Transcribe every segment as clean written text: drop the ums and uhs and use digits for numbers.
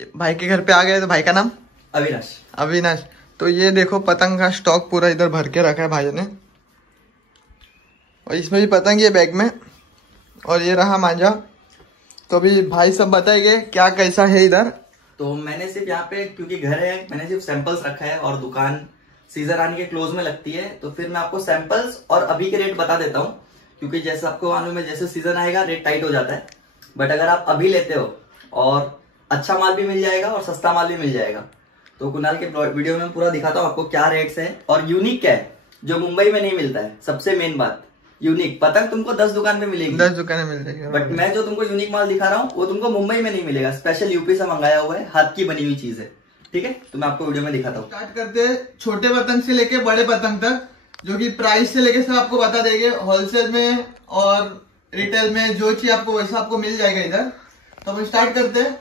भाई के घर पे आ गए। तो भाई का नाम अविनाश। अविनाश। तो ये देखो पतंग का स्टॉक पूरा इधर भर के रखा है भाई ने, और इसमें भी पतंग ये बैग में, और ये रहा मांझा। तो अभी भाई सब बताएंगे क्या कैसा है इधर। तो मैंने सिर्फ यहाँ पे क्योंकि घर है, मैंने सिर्फ सैंपल्स रखा है और दुकान सीजन आने के क्लोज में लगती है, तो फिर मैं आपको सैंपल्स और अभी के रेट बता देता हूँ, क्योंकि जैसे आपको मालूम है जैसे सीजन आएगा रेट टाइट हो जाता है। बट अगर आप अभी लेते हो और अच्छा माल भी मिल जाएगा और सस्ता माल भी मिल जाएगा। तो कुणाल के वीडियो में पूरा दिखाता हूँ आपको क्या रेट्स है और यूनिक क्या है जो मुंबई में नहीं मिलता है। सबसे मेन बात यूनिक, पतंग तुमको 10 दुकान पे मिलेगी, 10 दुकानें मिल जाएगी, बट मैं जो तुमको यूनिक माल दिखा रहा हूँ वो तुमको मुंबई में नहीं मिलेगा। स्पेशल यूपी से मंगाया हुआ है, हाथ की बनी हुई चीज है। ठीक है, तो मैं आपको वीडियो में दिखाता हूँ। स्टार्ट करते हैं छोटे पतंग से लेके बड़े पतंग तक, जो कि प्राइस से लेके सब आपको बता देंगे। होलसेल में और रिटेल में जो चीज आपको वैसा आपको मिल जाएगा इधर। तो हम स्टार्ट करते हैं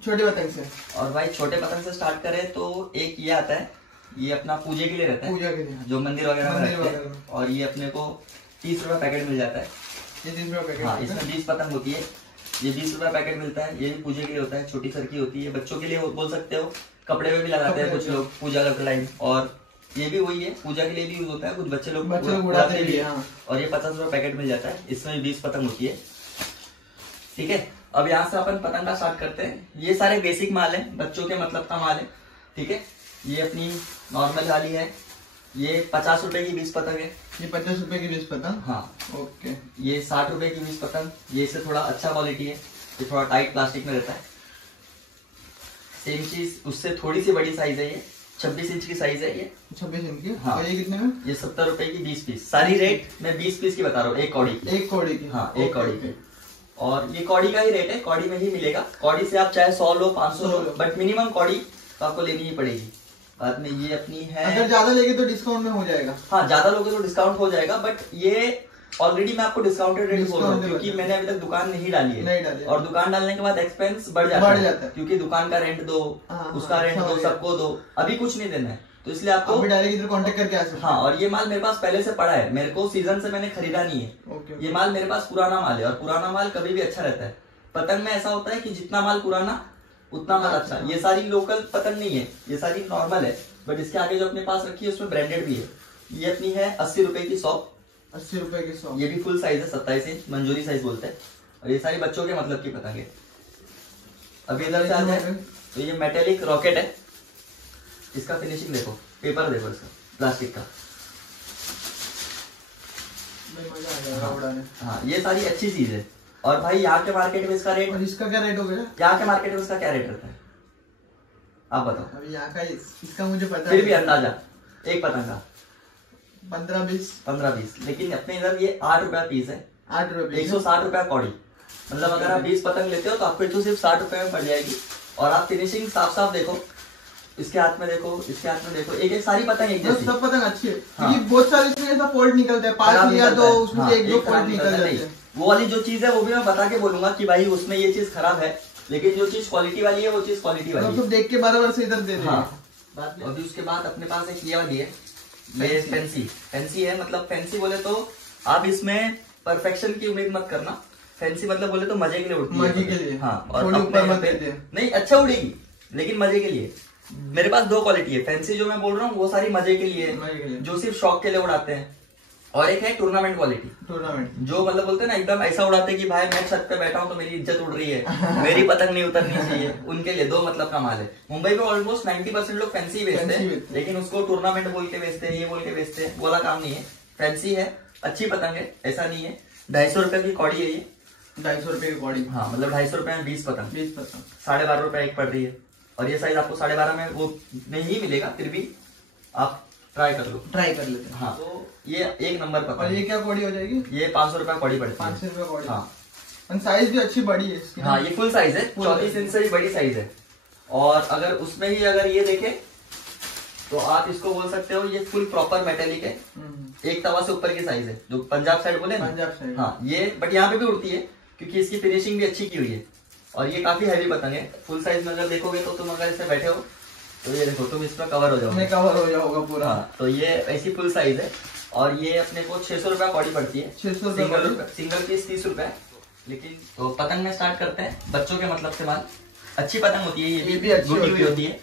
छोटे पतंग से। और भाई छोटे पतंग से स्टार्ट करें तो एक ये आता है, ये अपना पूजे के लिए रहता है, पूजा के लिए जो मंदिर वगैरह में रखते हैं। और ये अपने को 30 रुपए पैकेट मिल जाता है। ये 30 रुपए पैकेट। हाँ, इसमें 20 पतंग होती है। ये 20 रुपए पैकेट मिलता है। ये भी पूजे के लिए होता है, छोटी सरकी होती है, बच्चों के लिए बोल सकते हो। कपड़े में भी लगाते हैं कुछ लोग पूजा करते टाइम, और ये भी वही है, पूजा के लिए भी यूज होता है, कुछ बच्चे लोग उड़ाते भी है। और ये 50 रुपए पैकेट मिल जाता है, इसमें 20 पतंग होती है। ठीक है, अब यहाँ से अपन पतंग का स्टार्ट करते हैं। ये सारे बेसिक माल है, बच्चों के मतलब का माल है। ठीक है, ये अपनी नॉर्मल वाली है, ये 50 रुपए की 20 पतंग है। ये 50 रुपए की 20 पतंग। हाँ ओके। ये 60 रुपए की 20 पतंग, ये इससे थोड़ा अच्छा क्वालिटी है, ये थोड़ा टाइट प्लास्टिक में रहता है। सेम चीज उससे थोड़ी सी बड़ी साइज है, ये 26 इंच की साइज है ये। 26 इंच की। हाँ। तो ये कितने में? ये 70 रुपए की 20 पीस। सारी रेट मैं 20 पीस की बता रहा हूँ, एक कौड़ी की। एक कौड़ी की। हाँ, एक कौड़ी की। और ये कौड़ी का ही रेट है, कौड़ी में ही मिलेगा। कौड़ी से आप चाहे 100 लो 500 लो, बट मिनिमम कौड़ी तो आपको लेनी ही पड़ेगी। बाद में ये अपनी है, अगर ज्यादा लेंगे तो डिस्काउंट में हो जाएगा। हाँ, ज्यादा लोगे तो डिस्काउंट हो जाएगा, बट ये ऑलरेडी मैं आपको डिस्काउंटेड रेट बोल रहा हूँ, क्योंकि मैंने अभी तक दुकान नहीं डाली है। और दुकान डालने के बाद एक्सपेंस बढ़ जाता है, क्योंकि दुकान का रेंट दो, उसका रेंट दो, सबको दो, अभी कुछ नहीं देना है, तो इसलिए आपको डायरेक्ट इधर कांटेक्ट करके आ सकते हैं। हाँ, और ये माल मेरे पास पहले से पड़ा है, मेरे को सीजन से मैंने खरीदा नहीं है। ये माल मेरे पास पुराना माल है, और पुराना माल कभी भी अच्छा रहता है। पतंग में ऐसा होता है कि जितना माल पुराना उतना माल अच्छा। ये सारी लोकल पतंग नहीं है, ये सारी नॉर्मल है, बट इसके आगे जो अपने पास रखी है उसमें ब्रांडेड भी है। ये अपनी है 80 रुपए की 100। 80 रुपए की 100। ये भी फुल साइज है, 27 इंच मंजूरी साइज बोलते हैं। और ये सारी बच्चों के मतलब की पतंग है। अभी इधर से आ जाए तो ये मेटेलिक रॉकेट है। इसका फिनिशिंग देखो, पेपर देखो इसका, प्लास्टिक का। हाँ, ये सारी अच्छी चीज है। और भाई यहाँ के मार्केट में इसका रेट, और इसका क्या रेट हो गया? यहाँ के मार्केट में इसका क्या रेट रहता है आप बताओ? अभी यहाँ का इसका मुझे पता फिर भी अंदाजा एक पतंग का 15-20। लेकिन अपने इधर ये 8 रुपया पीस है। 8 रुपए। 160 रुपया कौड़ी। मतलब अगर आप 20 पतंग लेते हो तो आपको तो सिर्फ 60 रुपए में पड़ जाएगी। और आप फिनिशिंग साफ साफ देखो, इसके हाथ में देखो, इसके हाथ में देखो, एक एक सारी पतंग एक जैसी। सब पतंग अच्छी है। हाँ। बहुत सारे इसमें ऐसा फोल्ड निकलता है, पास लिया तो उसमें हाँ, एक दो फोल्ड निकल जाते हैं। वो वाली जो चीज है वो भी मैं बता के बोलूंगा कि भाई उसमें ये चीज खराब है, लेकिन जो चीज क्वालिटी वाली है वो चीज क्वालिटी वाली है। देख के बराबर से इधर दे देंगे। हाँ। अभी उसके बाद अपने पास एक ये वाली है, ये फैंसी है। मतलब फैंसी बोले तो आप इसमें परफेक्शन की उम्मीद मत करना। फैंसी मतलब बोले तो मजे के लिए उड़ती है, मजे के लिए। हाँ, और ऊपर मत दे नहीं, अच्छा उड़ेगी लेकिन मजे के लिए। मेरे पास 2 क्वालिटी है। फैंसी जो मैं बोल रहा हूँ वो सारी मजे के लिए, जो सिर्फ शौक के लिए उड़ाते हैं। और एक है टूर्नामेंट क्वालिटी, जो मतलब बोलते हैं ना एकदम ऐसा उड़ाते हैं कि भाई मैं छत पे बैठा हूँ तो मेरी इज्जत उड़ रही है, मेरी पतंग नहीं उतरनी चाहिए। उनके लिए 2 मतलब का माल है। मुंबई में ऑलमोस्ट 90% लोग फैंसी बेचते हैं, लेकिन उसको टूर्नामेंट बोल के बेचते हैं, ये बोल के बेचते हैं, वाला काम नहीं है। फैंसी है, अच्छी पतंग है, ऐसा नहीं है। 250 रुपए की कौड़ी है ये। 250 रुपए की कौड़ी। हाँ, मतलब 250 रुपए में 20 पतंग। 12.5 रुपए एक पड़ रही है। और ये साइज आपको 12.5 में वो नहीं मिलेगा, फिर भी आप ट्राई कर लेते हैं। हाँ, तो ये एक नंबर पतंग। और ये क्या कौड़ी हो जाएगी? ये 500 रुपए कौड़ी पड़ती है। 500 रुपए कौड़ी। हाँ, साइज भी अच्छी बड़ी है इसकी। हाँ, ये फुल साइज है, 34 इंच से भी बड़ी साइज है। और अगर उसमें ही अगर ये देखे तो आप इसको बोल सकते हो ये फुल प्रॉपर मेटेलिक है। एक तवा से ऊपर की साइज है, जो पंजाब साइड बोले ना। पंजाब साइड। हाँ, ये बट यहाँ पे भी उड़ती है, क्योंकि इसकी फिनिशिंग भी अच्छी की हुई है। और ये काफी हैवी पतंग है। फुल साइज में अगर देखोगे तो तुम अगर इससे बैठे हो तो ये देखो, तुम इसमें कवर हो जाओगे पूरा। हाँ, तो ये ऐसी फुल साइज है। और ये अपने को 600 रुपया कौड़ी पड़ती है। 600 सिंगल पीस 30 रुपए। लेकिन तो पतंग में स्टार्ट करते हैं बच्चों के मतलब से माल। अच्छी पतंग होती है, ये भी अच्छी टूटी हुई होती है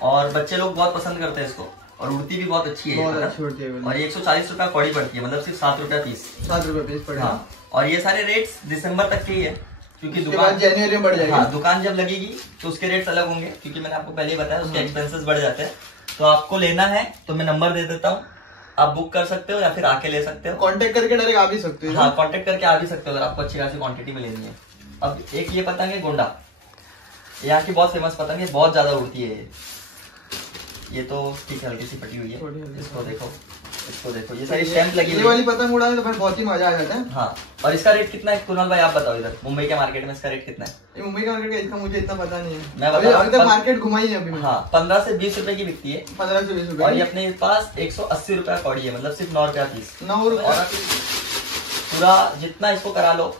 और बच्चे लोग बहुत पसंद करते हैं इसको और उड़ती भी बहुत अच्छी है, बहुत अच्छी उड़ती है। और 140 रुपया कौड़ी पड़ती है, मतलब सिर्फ 7 रुपया पीस। 7 रुपये पीस पड़ेगा। हाँ, और ये सारे रेट्स दिसंबर तक के ही है, क्योंकि दुकान जनवरी में बढ़ जाएगी। हाँ, दुकान जब लगेगी तो उसके रेट्स अलग होंगे, क्योंकि मैंने आपको पहले ही बताया उसके एक्सपेंसेस बढ़ जाते हैं। तो आपको लेना है तो मैं नंबर दे देता हूँ, आप बुक कर सकते हो या फिर आके ले सकते हो। कांटेक्ट करके डायरेक्ट आ भी सकते हो। हाँ, कांटेक्ट करके आ भी सकते हो अगर आपको अच्छी खासी क्वांटिटी में लेनी है। अब एक ये पतंग है गोंडा, यहाँ की बहुत फेमस पतंग है, बहुत ज्यादा उड़ती है ये तो ठीक है, हल्की सी पटी हुई है। इसको देखो ये सारी स्टैंप लगी हुई है। ये वाली पतंग उड़ाने तो भाई बहुत ही मजा आ जाता है। हाँ, और इसका रेट कितना है कुणाल भाई, आप बताओ इधर मुंबई के मार्केट में इसका रेट कितना है? ये मुंबई के मार्केट का इतना मुझे इतना पता नहीं है, मैं बता रहा हूँ, अभी तक मार्केट घुमा ही नहीं अभी। हाँ, 15 से 20 रुपए की बिकती है। 15 से 20 रुपए। और ये अपने पास 180 रुपया कौड़ी है, मतलब सिर्फ 9 रुपया पीस। 9 रुपया। और पूरा जितना इसको करा लो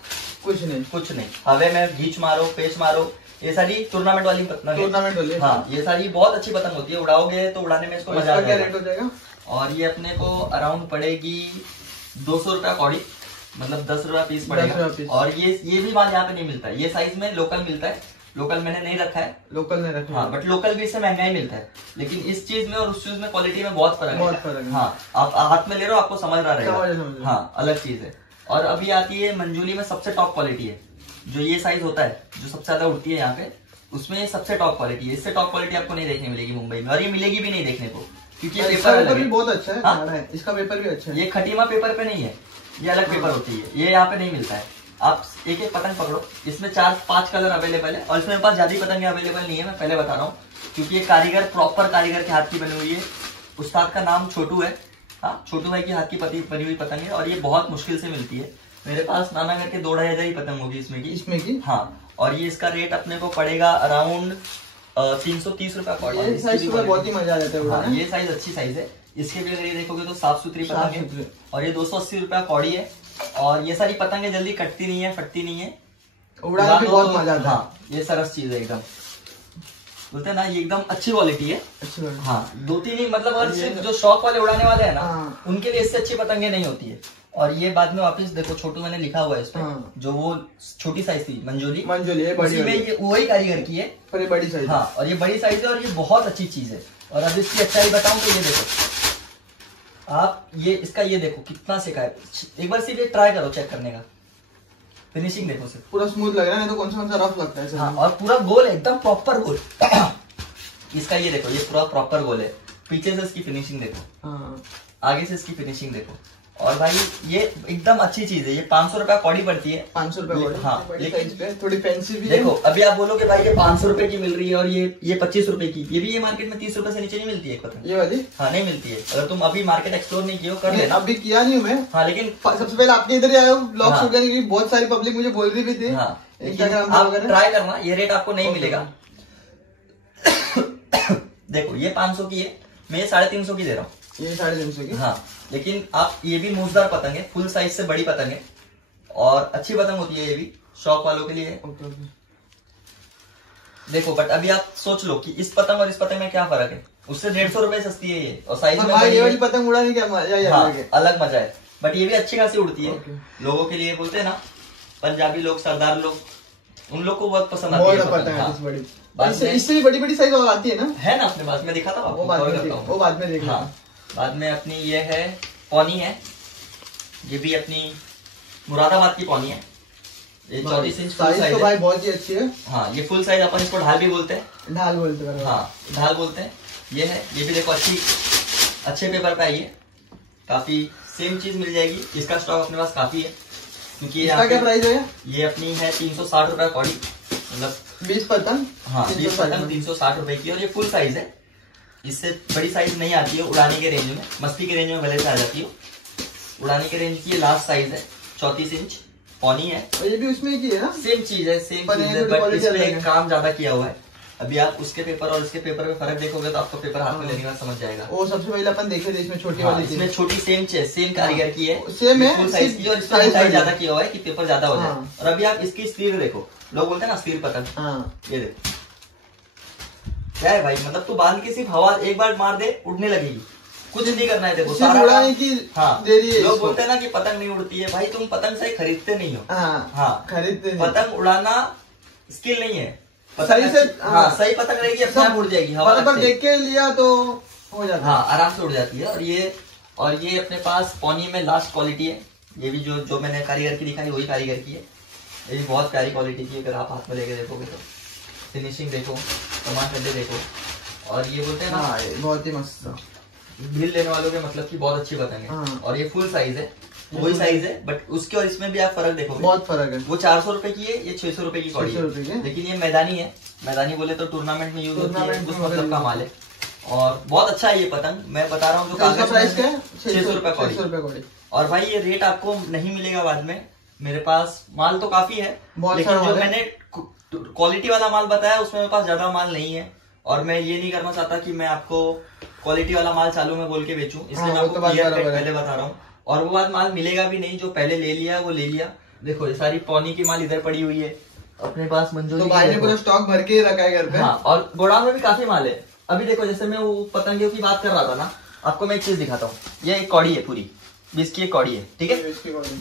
कुछ नहीं, हवे में घींच मारो, पेच मारो। ये सारी टूर्नामेंट वाली पतंग है। हाँ, ये सारी बहुत अच्छी पतंग होती है, उड़ाओगे तो उड़ाने में इसको मजा क्या रेट हो जाएगा? और ये अपने को अराउंड पड़ेगी 200 रुपया कौड़ी, मतलब 10 रुपया पीस पड़ेगा। और ये भी माल यहाँ पे नहीं मिलता है, ये साइज में लोकल मिलता है। लोकल मैंने नहीं रखा है, लोकल नहीं रखा। हाँ, बट लोकल भी इससे महंगा ही मिलता है, लेकिन इस चीज में और उस चीज में क्वालिटी में बहुत फर्क है। हाँ, आप हाथ में ले रहे हो, आपको समझ रहा रहेगा। हाँ, अलग चीज है। और अभी आती है मंजूली में सबसे टॉप क्वालिटी है, जो ये साइज होता है, जो सबसे ज्यादा उड़ती है यहाँ पे, उसमें सबसे टॉप क्वालिटी है। इससे टॉप क्वालिटी आपको नहीं देखने मिलेगी मुंबई में, और ये मिलेगी भी नहीं देखने को, क्योंकि ये पेपर भी बहुत अच्छा है। हाँ? इसका पेपर भी अच्छा है। ये खटीमा पेपर पे नहीं है, ये अलग पेपर होती है, ये यहाँ पे नहीं मिलता है। आप एक एक पतंग पकड़ो, इसमें 4-5 कलर अवेलेबल है, और इसमें मेरे पास ज्यादा पतंग अवेलेबल नहीं है, मैं पहले बता रहा हूँ, क्योंकि ये कारीगर प्रॉपर कारीगर के हाथ की बनी हुई है। उस्ताद का नाम छोटू है। हाँ, छोटू भाई की हाथ की बनी हुई पतंग है, और ये बहुत मुश्किल से मिलती है। मेरे पास नाना करके 2-2.5 हजार ही पतंग होगी इसमें की। हाँ, और ये इसका रेट अपने को पड़ेगा अराउंड 330 रुपया कौड़ी। ये साइज पर बहुत ही मजा आ जाता है। हाँ, ये साइज अच्छी साइज है। इसके भी अगर ये देखोगे तो साफ सुथरी पतंग है, और ये 280 रुपया कौड़ी है। और ये सारी पतंगें जल्दी कटती नहीं है, फटती नहीं है, उड़ाने में बहुत मजा आता है। हाँ, ये सरस चीज है एकदम, बोलते हैं ना, ये एकदम अच्छी क्वालिटी है। हाँ, 2-3 ही, मतलब अगर सिर्फ जो शौक वाले उड़ाने वाले हैं ना, उनके लिए इससे अच्छी पतंगे नहीं होती है। और ये बाद में वापस देखो, छोटू मैंने लिखा हुआ है इस पे, जो वो छोटी साइज थी मंजोली उसी में ये वही कारीगर की है, पर ये बड़ी साइज। हाँ, और ये बड़ी साइज है, और ये बहुत अच्छी चीज है। और अब इसकी अच्छाई बताऊं तो ये देखो आप, ये इसका ये देखो कितना सेका है। एक बार सिर्फ ये ट्राई करो चेक करने का, फिनिशिंग देखो सिर्फ, पूरा स्मूथ लग रहा है, नहीं तो कौन सा रफ लगता है। हाँ, और पूरा गोल है, एकदम प्रॉपर गोल। इसका ये देखो, ये पूरा प्रॉपर गोल है। पीछे से इसकी फिनिशिंग देखो, आगे से इसकी फिनिशिंग देखो। और भाई ये एकदम अच्छी चीज है। ये 500 रुपया कौड़ी पड़ती है, 500 रुपया। हाँ, लेकिन थोड़ी फैंसी भी देखो। अभी आप बोलोगे भाई ये 500 रुपए की मिल रही है, और ये 25 रुपए की, ये भी ये मार्केट में 30 रुपए से नीचे नहीं मिलती है पतंग। ये वाली हाँ, नहीं मिलती है। अगर तुम अभी मार्केट एक्सप्लोर नहीं किया हो, कर लेना। अभी किया नहीं हूँ मैं। हाँ, लेकिन सबसे पहले आपके इधर ही आया हूँ ब्लॉग शूट करने के लिए। बहुत सारी पब्लिक मुझे बोल रही भी थी। हाँ, इंस्टाग्राम आप ट्राई करना, ये रेट आपको नहीं मिलेगा। देखो, ये 500 की है, मैं 350 की दे रहा हूँ। ये 350 की। हाँ, लेकिन आप, ये भी मूसदार पतंग है, फुल साइज से बड़ी पतंग है, और अच्छी पतंग होती है। ये भी शौक वालों के लिए है। देखो, बट अभी आप सोच लो कि इस पतंग और इस पतंग में क्या फर्क है। उससे 150 रुपए सस्ती है ये, और साइज में ये वाली पतंग उड़ाने क्या मजा। हाँ, अलग मजा है, बट ये भी अच्छी खासी उड़ती है। लोगों के लिए बोलते हैं ना, पंजाबी लोग, सरदार लोग, उन लोग को बहुत पसंद आती है पतंग। इससे भी बड़ी बड़ी साइज आती है ना? है ना, अपने पास में दिखा था, वो बाद में देखा। हाँ, बाद में अपनी ये है पौनी है, ये भी अपनी मुरादाबाद की पौनी है। ये 34 इंच फुल साइज तो भाई बहुत ही अच्छी है। हाँ, ये फुल साइज, अपन इसको ढाल भी बोलते हैं। ढाल बोलते हैं। हाँ, ढाल बोलते हैं। ये है, ये भी देखो अच्छे पेपर पे आई है, काफी सेम चीज मिल जाएगी। इसका स्टॉक अपने पास काफी है, क्योंकि इसका क्या प्राइस है? ये अपनी है 360 रुपया कौड़ी, मतलब 20 पतंग। हाँ, 20 पतंग 360 रुपए की, और ये फुल साइज है। इससे बड़ी साइज नहीं आती है उड़ाने के रेंज में, मस्ती के रेंज में भले से आ जाती है। उड़ाने के रेंज की ये लास्ट साइज है, 34 इंच पौनी है। और ये भी उसमें की है ना? सेम चीज है, सेम चीज है, बट इसमें काम ज्यादा किया हुआ है। अभी आप उसके पेपर और इसके पेपर में फर्क देखोगे तो आपको पेपर हाथ में लेने का समझ जाएगा। वो सबसे पहले अपन देखे थे इसमें छोटी वाली, इसमें छोटी सेम कारीगर की है, सेम है फुल साइज की, और इसमें साइज ज्यादा किया हुआ है कि पेपर ज्यादा हो जाए। और अभी आप इसकी स्पीड देखो, लोग बोलते हैं ना स्पीड पतंग, ये देखो क्या है भाई, मतलब तू बांध के सिर्फ हवा एक बार मार दे, उड़ने लगेगी, कुछ नहीं करना है। देखो सारा हाँ, लोग बोलते हैं ना कि पतंग नहीं उड़ती है, भाई तुम पतंग सही खरीदते नहीं हो। हाँ, खरीदते, पतंग उड़ाना स्किल नहीं है, सही से हाँ सही पतंग रहेगी, अपने आप उड़ जाएगी हवा बराबर देख के लिया तो हो जाता है। हाँ आराम से उड़ जाती है। और ये अपने पास पौनी में लास्ट क्वालिटी है। ये भी जो मैंने कारीगर की दिखाई वही कारीगर की है। ये भी बहुत प्यारी क्वालिटी की है। अगर आप हाथ में लेके देखोगे तो फिनिशिंग देखो, कमाल खड्डे देखो। और ये बोलते हैं ना बहुत ही मस्त ढील लेने वालों के मतलब की बहुत अच्छी पतंग है। हाँ। और ये फुल साइज है, वही साइज है, बट उसके और इसमें भी आप फर्क देखोगे, बहुत फर्क है। वो 400 रुपए की है, ये 600 रुपए की कौड़ी है। लेकिन ये मैदानी है, मैदानी बोले तो टूर्नामेंट में यूज होती है, उस मतलब का माल है। और बहुत अच्छा है ये पतंग, मैं बता रहा हूँ। जो प्राइस क्या है? 600 रुपए कौड़ी। और भाई ये रेट आपको नहीं मिलेगा बाद में। मेरे पास माल तो काफी है, लेकिन जो मैंने क्वालिटी वाला माल बताया उसमें मेरे पास ज्यादा माल नहीं है। और मैं ये नहीं करना चाहता कि मैं आपको क्वालिटी वाला माल चालू में बोल के बेचूं, इसलिए मैं आपको पहले बता रहा हूँ। और वो बाद माल मिलेगा भी नहीं, जो पहले ले लिया वो ले लिया। देखो ये सारी पौनी की माल इधर पड़ी हुई है अपने पास। मंजूरी तो भाई ने पूरा स्टॉक भर के रखा है घर पे। हाँ, और गोडाउन में भी काफी माल है। अभी देखो जैसे मैं वो पतंगियों की बात कर रहा था ना, आपको मैं एक चीज दिखाता हूँ। ये एक कौड़ी है पूरी, 20 की एक कौड़ी है, ठीक है।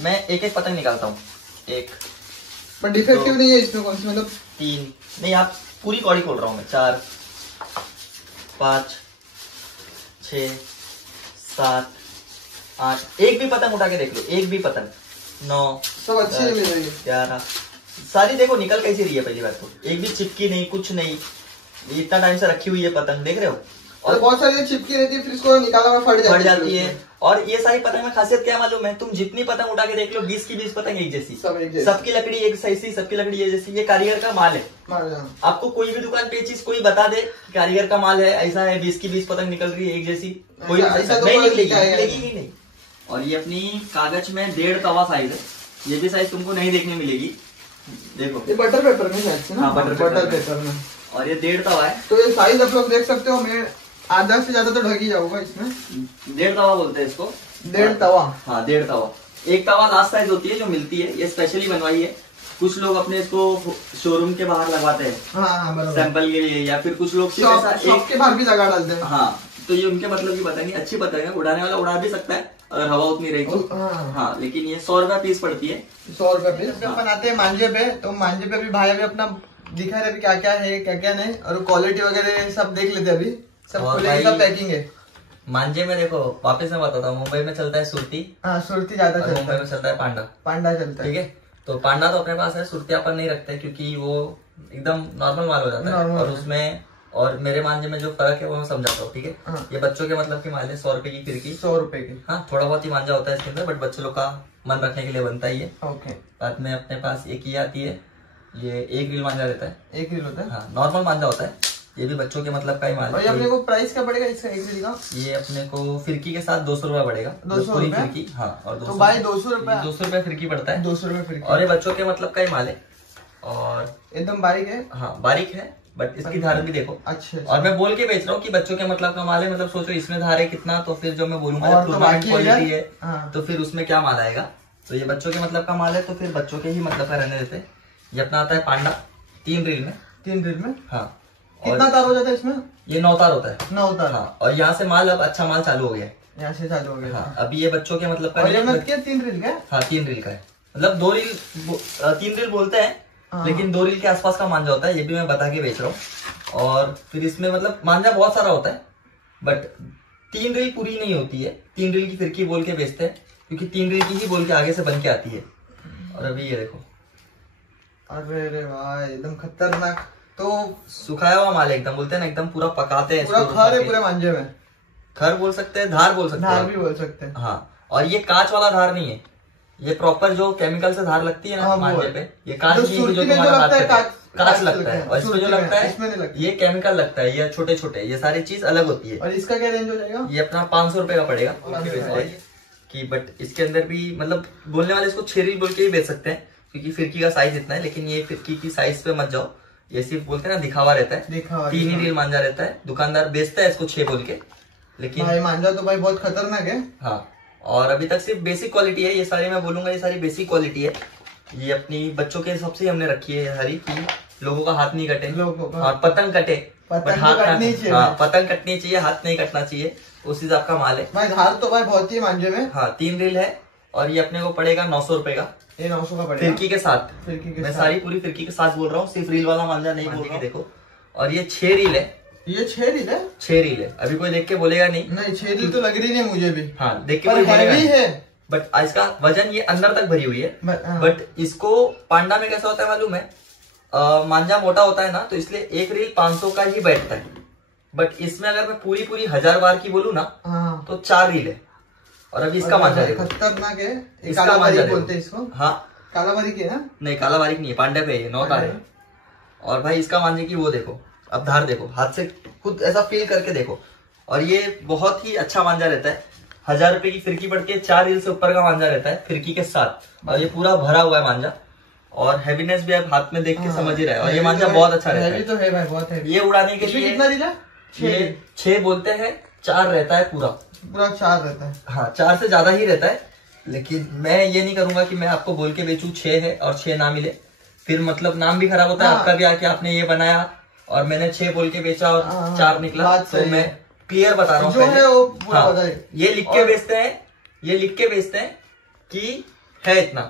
मैं एक एक पतंग निकालता हूँ। एक पर डिफेक्टिव नहीं है इसमें, कौन सी मतलब 3 नहीं, आप पूरी कौड़ी खोल रहा हूँ मैं। 4 5 6 7 8, एक भी पतंग उठा के देख लो, एक भी पतंग। 9 सब अच्छी मिल रही है। 11 सारी देखो निकल कैसी रही है। पहली बात तो एक भी चिपकी नहीं, कुछ नहीं। इतना टाइम से रखी हुई है पतंग, देख रहे हो। और बहुत सारी चिपकी रहती है, फिर इसको निकालना में फट जाती है। और ये सारी पतंग में खासियत क्या मालूम है? तुम जितनी पतंग उठा के देख लो, 20 की 20 पतंग एक जैसी, सबकी लकड़ी एक सही, सबकी लकड़ी एक जैसी। ये कारीगर का माल है। आपको कोई भी दुकान पे चीज कोई बता दे कारीगर का माल है, ऐसा है, 20 की 20 पतंग निकल रही है एक जैसी, कोई नहीं निकलेगी ही नहीं। और ये अपनी कागज में 1.5 तवा साइज है। ये भी साइज तुमको नहीं देखने मिलेगी। देखो ये बटर पेपर में शायद से ना। हाँ, बटर पेपर में। और ये 1.5 तवा है। तो ये साइज आप लोग देख सकते हो। मैं आधा से ज्यादा तो ढक ही जाऊंगा इसमें। 1.5 तवा बोलते हैं इसको। 1.5 तवा। हाँ 1.5 तवा। एक तवा लास्ट साइज होती है जो मिलती है, ये स्पेशली बनवाई है। कुछ लोग अपने इसको शोरूम के बाहर लगवाते हैं, हाँ, सैंपल के लिए, या फिर कुछ लोग शॉप के बाहर भी लगा डालते हैं। हाँ, तो ये उनके मतलब की पतंग है, अच्छी पतंग है। उड़ाने वाला उड़ा भी सकता है अगर हवा उतनी रही तो। हाँ, लेकिन ये 100 रुपया पीस पड़ती है। 100 रुपया पीस। बनाते हैं मांझे पे, तो मांझे पे भी भाई अभी अपना दिखा रहे क्या क्या है, क्या क्या नहीं, और क्वालिटी वगैरह सब देख लेते अभी। सब पैकिंग है। मांझे में देखो, वापस मैं बताता हूँ, मुंबई में चलता है सुरती। हाँ, सुरती ज्यादा चलता है। मुंबई में चलता है पांडा चलता है, ठीक है। तो पांडा तो अपने पास है, सुरती अपन नहीं रखते क्योंकि वो एकदम नॉर्मल माल हो जाता है। और उसमें और मेरे मांझे में जो फर्क है वो मैं समझाता हूँ, ठीक है। हाँ। ये बच्चों के मतलब की माल है, 100 रुपए की फिरकी। 100 रुपए की। हाँ, थोड़ा बहुत ही मांझा होता है इसके अंदर, बट बच्चे लोग का मन रखने के लिए बनता ही है। ओके। बाद में अपने पास एक ये आती है, ये एक रील मांझा रहता है। एक रील होता है? हाँ, नॉर्मल मांझा होता है। ये भी बच्चों के मतलब का ही माल है। और ये अपने को प्राइस क्या पड़ेगा इसका एक रील का? ये अपने को फिरकी के साथ 200 रुपया पड़ेगा। 200 रुपया फिरकी। हाँ, और 200 भाई 200 रुपया, 200 रुपया फिरकी पड़ता है। 200 रुपया फिरकी। और ये बच्चों के मतलब का ही माल है, और एकदम बारीक है। हाँ बारीक है, बट इसकी धार भी देखो। अच्छा। और मैं बोल के बेच रहा हूँ कि बच्चों के मतलब का माल है। मतलब सोचो इसमें धार है कितना, तो फिर जो मैं बोलूंगा क्वालिटी है, तो फिर उसमें क्या माल आएगा। तो ये बच्चों के मतलब का माल है, तो फिर बच्चों के ही मतलब का रहने देते। ये अपना आता है पांडा 3 रील में। 3 रील में? हाँ। कितना तार हो जाता है इसमें? ये 9 तार होता है। 9 तार। हाँ, और यहाँ से माल अब अच्छा माल चालू हो गया है। यहाँ से चालू हो गया। हाँ, अभी ये बच्चों के मतलब का 3 रील का। हाँ 3 रील का है। मतलब 2 रील 3 रील बोलते हैं, लेकिन 2 रील के आसपास का मांझा होता है। ये भी मैं बता के बेच रहा हूँ। और फिर इसमें मतलब मांझा बहुत सारा होता है, बट 3 रील पूरी नहीं होती है। 3 रील की फिरकी बोल के बेचते हैं, क्योंकि 3 रील की ही बोल के आगे से बन के आती है। और अभी ये देखो, अरे भाई एकदम खतरनाक। तो सुखाया हुआ माल है एकदम, बोलते हैं ना एकदम पूरा पकाते हैं। पूरा खर है पूरे मांझे में। खर बोल सकते हैं, धार बोल सकते हैं, धार भी बोल सकते हैं। हाँ, और ये कांच वाला धार नहीं है, ये प्रॉपर जो केमिकल से धार लगती है ना मांझे पे, ये कांच की जो तुम्हारा हाथ पे कांच लगता है। और इसमें जो लगता है ये केमिकल लगता है, ये छोटे छोटे, ये सारी चीज अलग होती है। और इसका क्या रेंज हो जाएगा? ये अपना 500 रुपए का पड़ेगा कि, बट इसके अंदर भी मतलब बोलने वाले इसको 6 रील बोल के ही बेच सकते हैं, क्योंकि फिरकी का साइज इतना है। लेकिन ये फिरकी की साइज पे मत जाओ, ये सिर्फ बोलते हैं ना दिखावा रहता है। 3 ही रील मांझा रहता है, दुकानदार बेचता है इसको 6 बोल के। लेकिन भाई मांझा तो भाई बहुत खतरनाक है। हाँ, और अभी तक सिर्फ बेसिक क्वालिटी है। ये सारी मैं बोलूंगा ये सारी बेसिक क्वालिटी है। ये अपनी बच्चों के हिसाब से हमने रखी है हरी, की लोगों का हाथ नहीं कटे और पतंग कटे, पतंग कटनी चाहिए। हाँ, पतंग कटनी चाहिए, हाथ नहीं कटना चाहिए, उस हिसाब का माल है भाई। धार तो भाई बहुत ही मांझे में। हाँ, 3 रील है। और ये अपने को पड़ेगा 900 रुपए का। ये 900 का पड़ेगा फिरकी के साथ। मैं सारी पूरी फिरकी के साथ बोल रहा हूँ, सिर्फ रील वाला मांझा नहीं बोल रहा हूँ। देखो, और ये 6 रील है। ये 6 रील है? 6 रील है। अभी कोई देख के बोलेगा नहीं 6 रील तो लग रही नहीं मुझे भी। हाँ, देख के कोई बोलेगा नहीं है, बट इसका वजन ये अंदर तक भरी हुई है। बट इसको पांडा में कैसा होता है मालूम है, मांझा मोटा होता है ना, तो इसलिए एक रील 500 का ही बैठता है। बट इसमें अगर मैं पूरी 1000 बार की बोलूँ ना, तो 4 रील है। और अभी इसका मांझा देखो, खतरनाक है। इसका मांझा बोलते हैं इसको। हाँ, काला बारीक है ना? नहीं, काला बारीक नहीं है, पांडे पे है, 9 तार है। और भाई इसका मांझे की वो देखो, अब धार देखो, हाथ से खुद ऐसा फील करके देखो। और ये बहुत ही अच्छा मांझा रहता है। 1000 रुपए की फिरकी पड़ के 4 रील से ऊपर का मांझा रहता है फिरकी के साथ। और ये पूरा भरा हुआ है मांझा, और हैवीनेस भी आप हाथ में देख के समझ ही रहे हैं। और ये मांझा बहुत अच्छा रहता है। तो है भाई, बहुत है। ये उड़ाने के लिए कितना रील है? ये 6 बोलते हैं, 4 रहता है पूरा 4 रहता है। हाँ, 4 से ज्यादा ही रहता है। लेकिन मैं ये नहीं करूंगा कि मैं आपको बोल के बेचूं 6 है और 6 ना मिले, फिर मतलब नाम भी खराब होता है आपका भी, आके आपने ये बनाया और मैंने 6 बोल के बेचा और 4 निकला। तो मैं क्लियर बता रहा हूँ, ये लिख के बेचते हैं, ये लिख के बेचते हैं कि है इतना,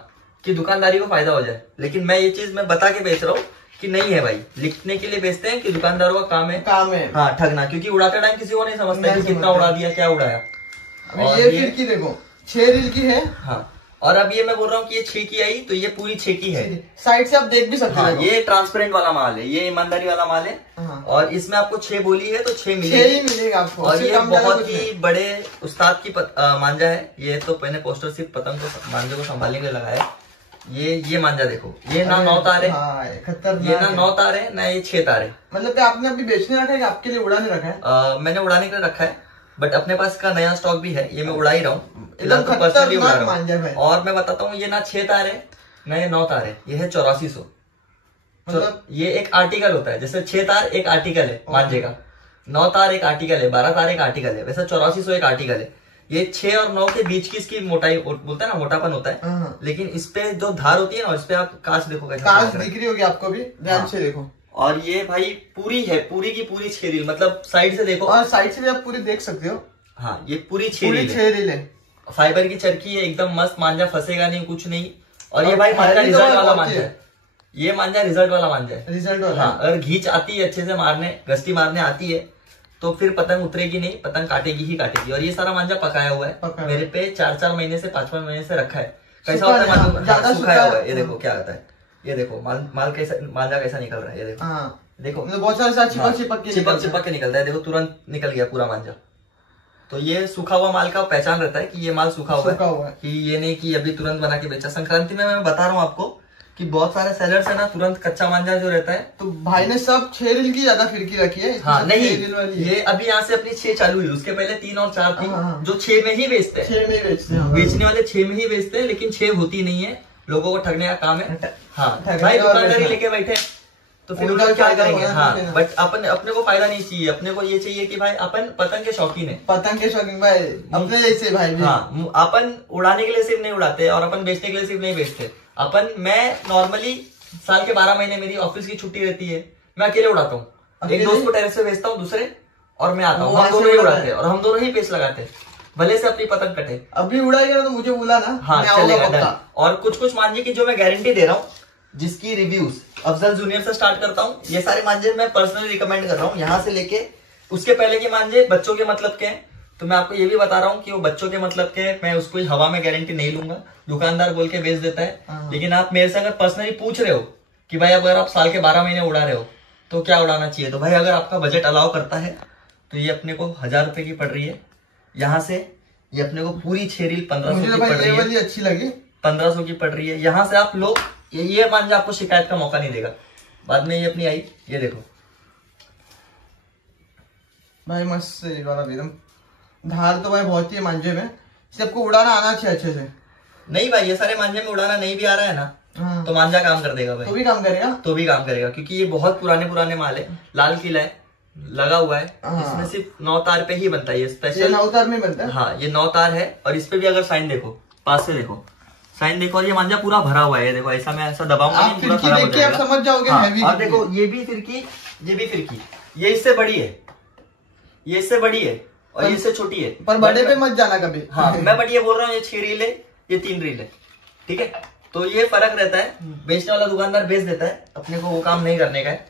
कि दुकानदारी को फायदा हो जाए। लेकिन मैं ये चीज मैं बता के बेच रहा हूँ कि नहीं है भाई, लिखने के लिए बेचते हैं कि दुकानदारों का काम है हाँ ठगना, क्योंकि उड़ाते टाइम किसी को नहीं समझता कि कितना उड़ा दिया, क्या उड़ाया। ये फिरकी देखो 6 रील की है। हाँ, और अब ये मैं बोल रहा हूँ कि ये 6 की आई, तो ये पूरी 6 की है। साइड से आप देख भी सकते हैं। ये ट्रांसपेरेंट वाला माल है, ये ईमानदारी वाला माल है। और इसमें आपको 6 बोली है तो 6 मिलेगा आपको। और ये बहुत ही बड़े उस्ताद की मांझा है। ये तो मैंने पोस्टर सिर्फ पतंग को मांझे को संभालने के लिए लगाया। ये मांझा देखो, ये ना 9 तार है, ये ना 9 तार है, ना ये 6 तार है। मतलब आपने अभी बेचने रखा है कि आपके लिए उड़ाने रखा है? मैंने उड़ाने के लिए रखा है, बट अपने पास का नया स्टॉक भी है, ये मैं उड़ा ही रहा हूँ। एकदम पर्सनली उड़ा रहा हूँ। और मैं बताता हूँ, ये ना 6 तार है ना ये 9 तार है, ये है 8400। मतलब ये एक आर्टिकल होता है, जैसे 6 तार एक आर्टिकल है मांझे का, 9 तार एक आर्टिकल है, 12 तार एक आर्टिकल है, वैसे 8400 एक आर्टिकल है। ये 6 और 9 के बीच की इसकी मोटाई बोलते हैं ना, मोटापन होता है। लेकिन इस पे जो धार होती है ना, इस पे आप कांच देखो, कांच दिख रही होगी आपको भी, ध्यान से देखो। और ये भाई पूरी है, पूरी की पूरी 6 रील, मतलब साइड से देखो, और साइड से भी आप पूरी देख सकते हो। हाँ, ये पूरी 6 रील है। फाइबर की चरखी है, एकदम मस्त मांझा, फंसेगा नहीं, कुछ नहीं। और ये भाई मांझा रिजल्ट वाला मांझा है, ये मांझा रिजल्ट वाला मांझा है। रिजल्ट वाला। हाँ, अगर घींच आती है अच्छे से मारने, गश्ती मारने आती है, तो फिर पतंग उतरेगी नहीं, पतंग काटेगी ही काटेगी। और ये सारा मांझा पकाया हुआ है मेरे पे 4-4 महीने से 5-5 महीने से रखा है। कैसा होता है, ज्यादा सुखाया हुआ है। ये देखो क्या होता है, ये देखो माल कैसा, मांझा कैसा निकल रहा है, ये देखो। देखो बहुत सारे चिपक के निकलता है, देखो तुरंत निकल गया पूरा मांझा। तो ये सूखा हुआ माल का पहचान रहता है कि ये माल सूखा हुआ है, कि ये नहीं कि अभी तुरंत बना के बेचा। संक्रांति में मैं बता रहा हूँ आपको कि बहुत सारे सेलर्स है ना, तुरंत कच्चा मांझा जो रहता है। तो भाई ने सब 6 रील की ज्यादा फिरकी रखी है। हाँ, नहीं, ये अभी यहाँ से अपनी 6 चालू हुई, उसके पहले 3 और 4 थी, जो 6 में ही बेचते हैं। 6 में बेचते हैं, बेचने वाले 6 में ही बेचते हैं, लेकिन 6 होती नहीं है, लोगों को ठगने का काम है। हाँ भाई, दुकानदारी लेके बैठे तो फिर उनका क्या करेंगे। हाँ, बट अपने को फायदा नहीं चाहिए, अपने को ये चाहिए कि भाई अपन पतंग के शौकीन है, पतंग के शौकीन भाई अपने जैसे भाई भी। हाँ, अपन उड़ाने के लिए सिर्फ नहीं उड़ाते और अपन बेचने के लिए सिर्फ नहीं बेचते। मैं नॉर्मली साल के 12 महीने मेरी ऑफिस की छुट्टी रहती है, मैं अकेले उड़ाता हूँ। एक दोस्त को टेरेस पे भेजता हूँ दूसरे, और मैं आता हूँ, हम दोनों ही उड़ाते हैं और हम दोनों ही पेच लगाते हैं, भले से अपनी पतंग कटे। अभी उड़ाएगा तो मुझे बोला ना। हाँ, चलेगा। और कुछ मांझे की जो मैं गारंटी दे रहा हूँ, जिसकी रिव्यूज अफजल जूनियर से स्टार्ट करता हूँ। ये सारे मांझे मैं पर्सनली रिकमेंड कर रहा हूँ, यहाँ से लेके उसके पहले के मांझे बच्चों के मतलब के हैं, तो मैं आपको ये भी बता रहा हूँ कि वो बच्चों के मतलब के, मैं उसको हवा में गारंटी नहीं लूंगा, दुकानदार बोल के बेच देता है। लेकिन आप मेरे से अगर पर्सनली पूछ रहे हो कि भाई अगर आप साल के 12 महीने उड़ा रहे हो तो क्या उड़ाना चाहिए, तो भाई अगर आपका बजट अलाउ करता है तो ये अपने को 1000 रुपए की पड़ रही है। यहाँ से ये अपने को पूरी 6 रील 1500 की पड़ रही है, अच्छी लगी, 1500 की पड़ रही है। यहाँ से आप लोग ये मांझा आपको शिकायत का मौका नहीं देगा। बाद में ये अपनी आई, ये देखो भाई मस्त वाला एकदम धार तो भाई बहुत ही मांझे में, सबको उड़ाना आना चाहिए अच्छे से। नहीं भाई, ये सारे मांझे में उड़ाना नहीं भी आ रहा है ना, तो मांझा काम कर देगा भाई, तो भी काम करेगा, क्योंकि ये बहुत पुराने माल है। लाल किला है लगा हुआ है, इसमें सिर्फ 9 तार पे ही बनता है, ये स्पेशल 9 तार में बनता है। हाँ, ये 9 तार है। और इस पे भी अगर साइन देखो, पास से देखो, साइन देखो, और ये मांझा पूरा भरा हुआ है। देखो ऐसा मैं ऐसा दबाऊंगा नहीं, पूरा खराब हो जाएगा, आप समझ जाओगे। और देखो ये भी फिरकी, ये भी फिरकी, ये इससे बड़ी है, ये इससे बड़ी है और ये इससे छोटी है, पर बड़े पे मत जाना कभी। हाँ, मैं बट ये बोल रहा हूँ, ये 6 रील है, ये 3 रील है, ठीक है। तो ये फर्क रहता है, बेचने वाला दुकानदार बेच देता है, अपने को वो काम नहीं करने का है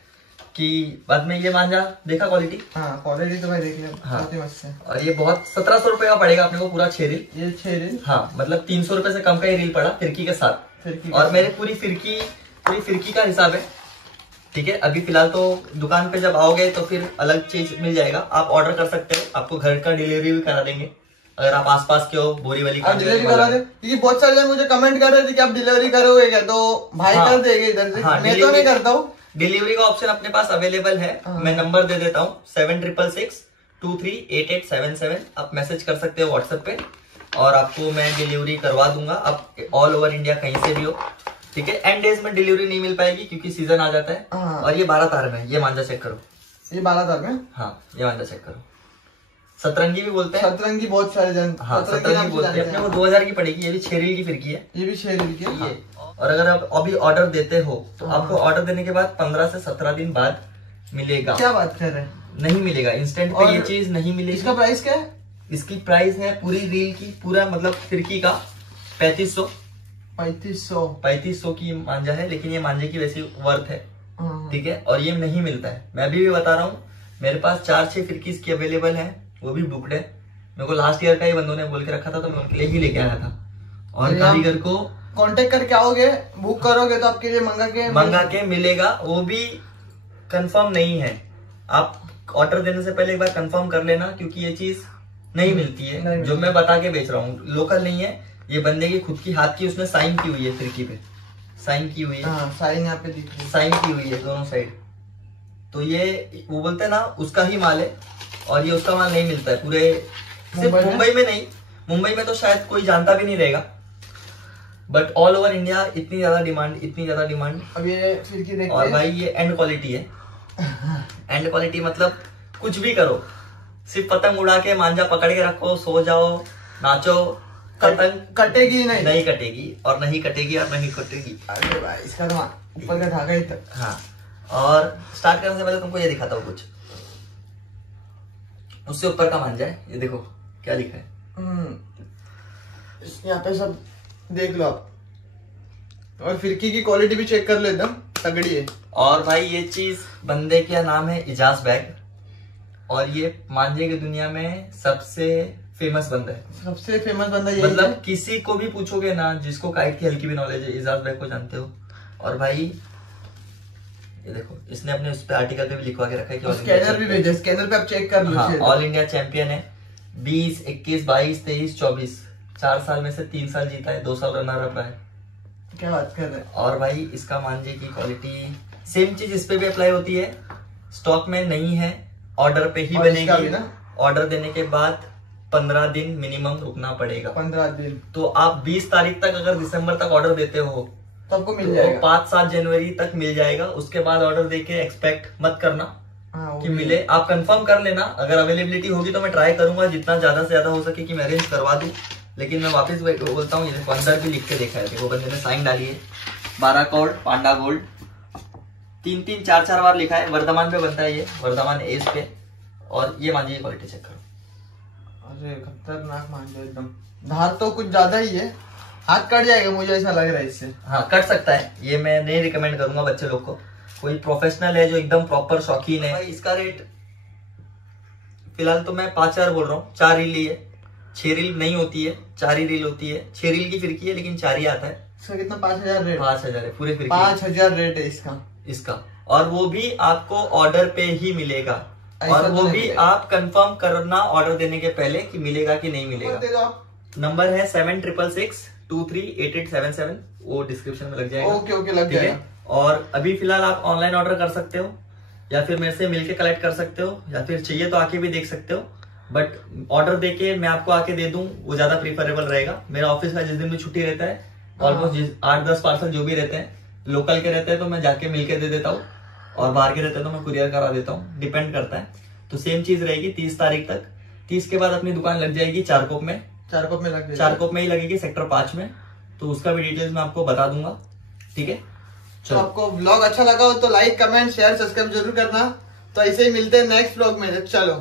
कि बाद में ये मांझा देखा क्वालिटी। हाँ क्वालिटी तो भाई देख लिया, हाँ। बहुत ही मस्त है। और ये बहुत 1700 रुपए का पड़ेगा अपने को पूरा 6 रील। ये 6 रील, हाँ मतलब 300 रुपए से कम का ही रील पड़ा फिरकी के साथ। फिरकी और मेरे पूरी फिरकी का हिसाब है, ठीक है। अभी फिलहाल तो दुकान पे जब आओगे तो फिर अलग चीज मिल जाएगा, आप ऑर्डर कर सकते हो, आपको घर का डिलीवरी भी करा देंगे अगर आप आसपास के हो। बोरीवली का डिलीवरी करा दे, क्योंकि बहुत सारे लोग मुझे कमेंट कर रहे थे कि आप डिलीवरी करोगे क्या, तो भाई कर देंगे इधर से। मैं तो नहीं करता हूँ। डिलीवरी का ऑप्शन अपने पास अवेलेबल है, मैं नंबर दे देता हूँ 7666238877। आप मैसेज कर सकते हो व्हाट्सएप पे और आपको मैं डिलीवरी करवा दूंगा। आप ऑल ओवर इंडिया कहीं से भी हो, ठीक है। एंड डेज में डिलीवरी नहीं मिल पाएगी क्योंकि सीजन आ जाता है। और ये 12 तार में, ये मांझा चेक करो, ये 12 तार में। हाँ ये मांझा चेक करो, सतरंगी भी बोलते हैं। सतरंगी बहुत सारे जन, हाँ सतरंगी बोलते हैं। अपने को 2000 की पड़ेगी, ये भी 6 रील की फिरकी है, ये भी 6 रील की है। ये और अगर आप अभी ऑर्डर देते हो तो आपको ऑर्डर देने के बाद 15 से 17 दिन बाद मिलेगा। क्या बात कर रहे हैं? नहीं मिलेगा इंस्टेंट पे, ये चीज नहीं मिलेगी। इसका प्राइस क्या है? इसकी प्राइस है पूरी रील की, पूरा मतलब फिरकी का 3500 की मांझा है, लेकिन ये मांझे की वैसी वर्थ है, ठीक है। और ये नहीं मिलता है, मैं अभी भी बता रहा हूँ। मेरे पास 4-6 फिरकी इसकी अवेलेबल है, वो भी बुकड है। मेरे को लास्ट ईयर का ही बंदों ने बोल के रखा था तो मैं उनके लिए ही लेके आया था। और कारीगर को कांटेक्ट करके आओगे, बुक करोगे तो आपके लिए मंगा के मिलेगा। वो भी कंफर्म नहीं है, आप ऑर्डर देने से पहले एक बार कंफर्म कर लेना, क्योंकि ये चीज नहीं मिलती है। जो मैं बता के बेच रहा हूँ लोकल नहीं है, ये बंदे की खुद की हाथ की, उसने साइन की हुई है फिरकी पे, साइन की हुई है। हाँ, साइन यहाँ पे दिख रही है, साइन की हुई है दोनों साइड। तो ये वो बोलते हैं ना उसका ही माल है, और ये उसका माल नहीं मिलता है पूरे सिर्फ मुंबई में नहीं, मुंबई में तो शायद कोई जानता भी नहीं रहेगा, बट ऑल ओवर इंडिया इतनी ज्यादा डिमांड। अब ये फिरकी देखते और भाई ये एंड क्वालिटी है। एंड क्वालिटी मतलब कुछ भी करो, सिर्फ पतंग उड़ा के मांझा पकड़ के रखो, सो जाओ, नाचो, पतंग कटेगी नहीं कटेगी और नहीं कटेगी। अरे भाई इसका तो ऊपर का धागा ही तक। हाँ, और स्टार्ट करने से पहले तुमको ये दिखाता हूँ कुछ, उससे ऊपर का मांझा है, ये देखो क्या लिखा है। यहाँ पे सब देख लो आप, और फिरकी की क्वालिटी भी चेक कर लो, एकदम तगड़ी है। और भाई ये चीज बंदे का नाम है इजाज बैग, और ये मांझे की दुनिया में सबसे फेमस बंदा है, सबसे फेमस बंदा ये मतलब किसी को भी पूछोगे ना जिसको काइट की हल्की भी नॉलेज है, इजाज बैग को जानते हो। और भाई ये देखो, इसने अपने उस पे आर्टिकल पे भी लिखवा के रखा है कि स्कैनर भी भेजा, स्कैनर पे आप चेक कर लो। हाँ, ऑल इंडिया चैंपियन है, 20, 21, 22, 23, 24, 4 साल में से 3 साल जीता है, 2 साल रनर अप है। क्या बात कर रहे हैं। और भाई इसका मांझे की क्वालिटी सेम चीज इस पे भी अप्लाई होती है, स्टॉक में नहीं है, ऑर्डर पे ही बनेगी। ऑर्डर देने के बाद 15 दिन मिनिमम रुकना पड़ेगा। 15 दिन। तो आप 20 तारीख तक अगर दिसंबर तक ऑर्डर देते हो तो आपको मिल जाएगा, 5-7 जनवरी तक मिल जाएगा। उसके बाद ऑर्डर देके एक्सपेक्ट मत करना कि मिले, आप कंफर्म कर लेना। अगर अवेलेबिलिटी होगी तो मैं ट्राई करूंगा जितना ज्यादा से ज्यादा हो सके कि मैं अरेंज करवा दूं, लेकिन मैं वापस बोलता हूँ, ये देखो अंदर भी लिख के देखा है, देखो बंदे ने साइन डाली है, 12 करोड़ पांडा गोल्ड, 3-3, 4-4 बार लिखा है। वर्धमान पे बनता है ये, वर्धमान एज पे। और ये मांझे की क्वालिटी चेक करो। अरे खतरनाक मांझा, एकदम धार तो कुछ ज्यादा ही है, हाथ कट जाएगा मुझे ऐसा लग रहा है इससे। हाँ कट सकता है, ये मैं नहीं रिकमेंड करूंगा बच्चे लोग को। कोई प्रोफेशनल है जो एकदम प्रॉपर शौकीन है। इसका रेट फिलहाल तो मैं 5000 बोल रहा हूँ। 4 रील ही है, 6 रील नहीं होती है, 4 ही रील होती है। 6 रील की फिरकी है लेकिन 4 ही आता है। इसका कितना? 5000 रेट? 5000 है पूरे फिरकी, 5000 रेट है इसका। और वो भी आपको ऑर्डर पे ही मिलेगा, और वो भी आप कंफर्म करना ऑर्डर देने के पहले कि मिलेगा कि नहीं मिलेगा। नंबर है 7666238877, वो डिस्क्रिप्शन में लग जाएगा। ओके लग जाएगा। और अभी फिलहाल आप ऑनलाइन ऑर्डर कर सकते हो, या फिर मेरे से मिलके कलेक्ट कर सकते हो, या फिर चाहिए तो आके भी देख सकते हो। बट ऑर्डर देके मैं आपको आके दे दूं वो ज्यादा प्रीफरेबल रहेगा। मेरा ऑफिस का जिस दिन भी छुट्टी रहता है, ऑलमोस्ट 8-10 पार्सल जो भी रहते हैं, लोकल के रहते हैं तो मैं जाके मिलके दे देता हूँ, और बाहर के रहते हैं तो मैं कुरियर करा देता हूँ, डिपेंड करता है। तो सेम चीज रहेगी 30 तारीख तक। 30 के बाद अपनी दुकान लग जाएगी चारकोप में ही लगेगी, सेक्टर 5 में। तो उसका भी डिटेल्स मैं आपको बता दूंगा, ठीक है। तो आपको ब्लॉग अच्छा लगा हो तो लाइक, कमेंट, शेयर, सब्सक्राइब जरूर करना। तो ऐसे ही मिलते हैं नेक्स्ट ब्लॉग में। चलो।